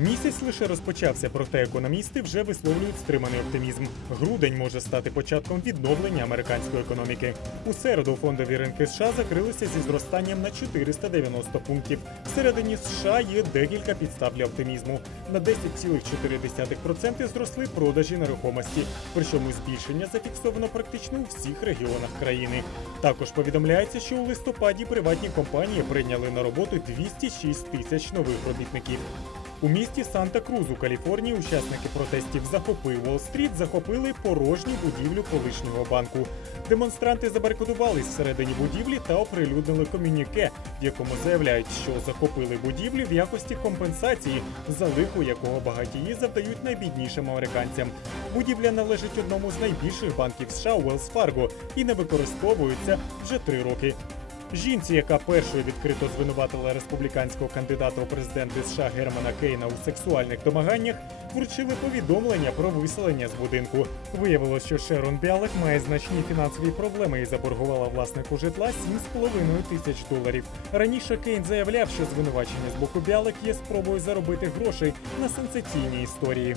Місяць лише розпочався, проте економісти вже висловлюють стриманий оптимізм. Грудень може стати початком відновлення американської економіки. У середу фондові ринки США закрилися зі зростанням на 490 пунктів. Всередині США є декілька підстав для оптимізму. На 10,4% зросли продажі нерухомості, причому збільшення зафіксовано практично у всіх регіонах країни. Також повідомляється, що у листопаді приватні компанії прийняли на роботу 206 тисяч нових робітників. У місті Санта-Крuz у Каліфорнії учасники протестів «Захопи Уолл-стріт» захопили порожню будівлю колишнього банку. Демонстранти забарикадувались всередині будівлі та оприлюднили комюніке, в якому заявляють, що захопили будівлю в якості компенсації за лихо, якого багатії завдають найбіднішим американцям. Будівля належить одному з найбільших банків США Уелс Фарго і не використовується вже три роки. Жінці, яка першою відкрито звинуватила республіканського кандидата у президенти США Германа Кейна у сексуальних домаганнях, вручили повідомлення про виселення з будинку. Виявилось, що Шерон Бялек має значні фінансові проблеми і заборгувала власнику житла 7,5 тисяч доларів. Раніше Кейн заявляв, що звинувачення з боку Бялек є спробою заробити грошей на сенсаційній історії.